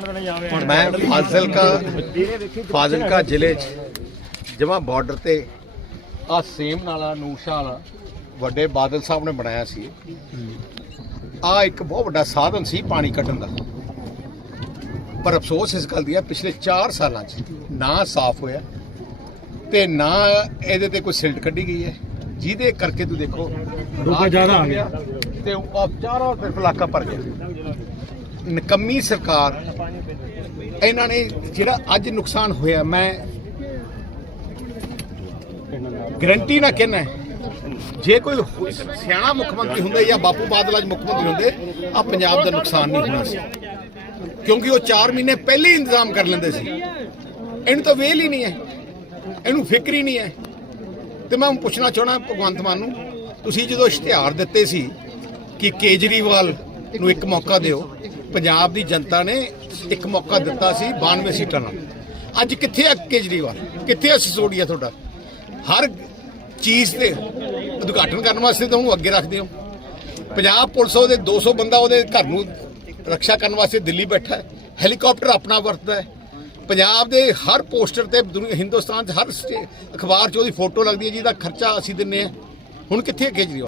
ਮੈਂ ਫਾਜ਼ਿਲਕਾ ਫਾਜ਼ਿਲਕਾ ਜ਼ਿਲ੍ਹੇ 'ਚ ਜਮਾ ਬਾਰਡਰ ਤੇ ਆ ਸੇਮ ਨਾਲਾ ਨੂਸ਼ਾ ਵਾਲਾ ਵੱਡੇ ਬਾਦਲ ਸਾਹਿਬ ਨੇ ਬਣਾਇਆ ਸੀ। ਆ ਇੱਕ ਬਹੁਤ ਵੱਡਾ ਸਾਧਨ ਸੀ ਪਾਣੀ ਕੱਢਣ ਦਾ। ਪਰ ਅਫਸੋਸ ਇਸ ਗੱਲ ਦੀ ਹੈ ਪਿਛਲੇ 4 ਸਾਲਾਂ 'ਚ ਨਾ ਸਾਫ਼ ਹੋਇਆ ਤੇ ਨਾ ਇਹਦੇ ਤੇ ਕੋਈ ਸਿਲਟ ਕੱਢੀ ਗਈ ਹੈ। ਜਿਹਦੇ ਕਰਕੇ ਤੂੰ ਦੇਖੋ ਡੂਬਾ ਜ਼ਿਆਦਾ ਆ ਗਿਆ। ਤੇ ਉਹ ਚਾਰੋਂ ਤਰਫ ਇਲਾਕਾ ਭਰ ਗਿਆ। ਨਕੰਮੀ ਸਰਕਾਰ, ਇਹਨਾਂ ਨੇ ਜਿਹੜਾ ਅੱਜ ਨੁਕਸਾਨ ਹੋਇਆ, ਮੈਂ ਗਰੰਟੀ ਨਾ ਕਹਿਣਾ ਜੇ ਕੋਈ ਸਿਆਣਾ ਮੁੱਖ ਮੰਤਰੀ ਹੁੰਦਾ ਜਾਂ ਬਾਪੂ ਬਾਦਲ ਅੱਜ ਮੁੱਖ ਮੰਤਰੀ ਹੁੰਦੇ ਆ ਪੰਜਾਬ ਦਾ ਨੁਕਸਾਨ ਨਹੀਂ ਹੋਣਾ ਸੀ। ਕਿਉਂਕਿ ਉਹ 4 ਮਹੀਨੇ ਪਹਿਲੇ ਹੀ ਇੰਤਜ਼ਾਮ ਕਰ ਲੈਂਦੇ ਸੀ। ਇਹਨੂੰ ਤਾਂ ਵੇਲ ਹੀ ਨਹੀਂ ਹੈ। ਇਹਨੂੰ ਫਿਕਰ ਹੀ ਨਹੀਂ ਹੈ। ਤੇ ਮੈਂ ਹੁਣ ਪੁੱਛਣਾ ਚਾਹਣਾ ਭਗਵੰਤ ਮਾਨ ਨੂੰ, ਤੁਸੀਂ ਜਦੋਂ ਇਸ਼ਤਿਹਾਰ ਦਿੱਤੇ ਸੀ ਕਿ ਕੇਜਰੀਵਾਲ ਨੂੰ ਇੱਕ ਮੌਕਾ ਦਿਓ ਪੰਜਾਬ ਦੀ ਜਨਤਾ ਨੇ ਇੱਕ ਮੌਕਾ ਦਿੱਤਾ ਸੀ 92 ਸੀਟਾਂ ਨਾਲ। ਅੱਜ ਕਿੱਥੇ ਆ ਕੇਜਰੀਵਾਲ? ਕਿੱਥੇ ਆ ਸਿਸੋੜੀਆ ਤੁਹਾਡਾ? ਹਰ ਚੀਜ਼ ਤੇ ਉਦਘਾਟਨ ਕਰਨ ਵਾਸਤੇ ਤੁਹਾਨੂੰ ਅੱਗੇ ਰੱਖਦੇ ਹੋ। ਪੰਜਾਬ ਪੁਲਿਸ ਉਹਦੇ 200 ਬੰਦਾ ਉਹਦੇ ਘਰ ਨੂੰ ਰੱਖਿਆ ਕਰਨ ਵਾਸਤੇ ਦਿੱਲੀ ਬੈਠਾ ਹੈ। ਹੈਲੀਕਾਪਟਰ ਆਪਣਾ ਵਰਤਦਾ ਹੈ। ਪੰਜਾਬ ਦੇ ਹਰ ਪੋਸਟਰ ਤੇ ਦੁਨੀਆ ਹਿੰਦੁਸਤਾਨ 'ਚ ਹਰ ਸਟੇ- ਅਖਬਾਰ 'ਚ ਉਹਦੀ ਫੋਟੋ ਲੱਗਦੀ ਹੈ ਜਿਹਦਾ ਖਰਚਾ ਅਸੀਂ ਦਿੰਨੇ ਆ। ਹੁਣ ਕਿੱਥੇ ਕੇਜਰੀਵਾਲ?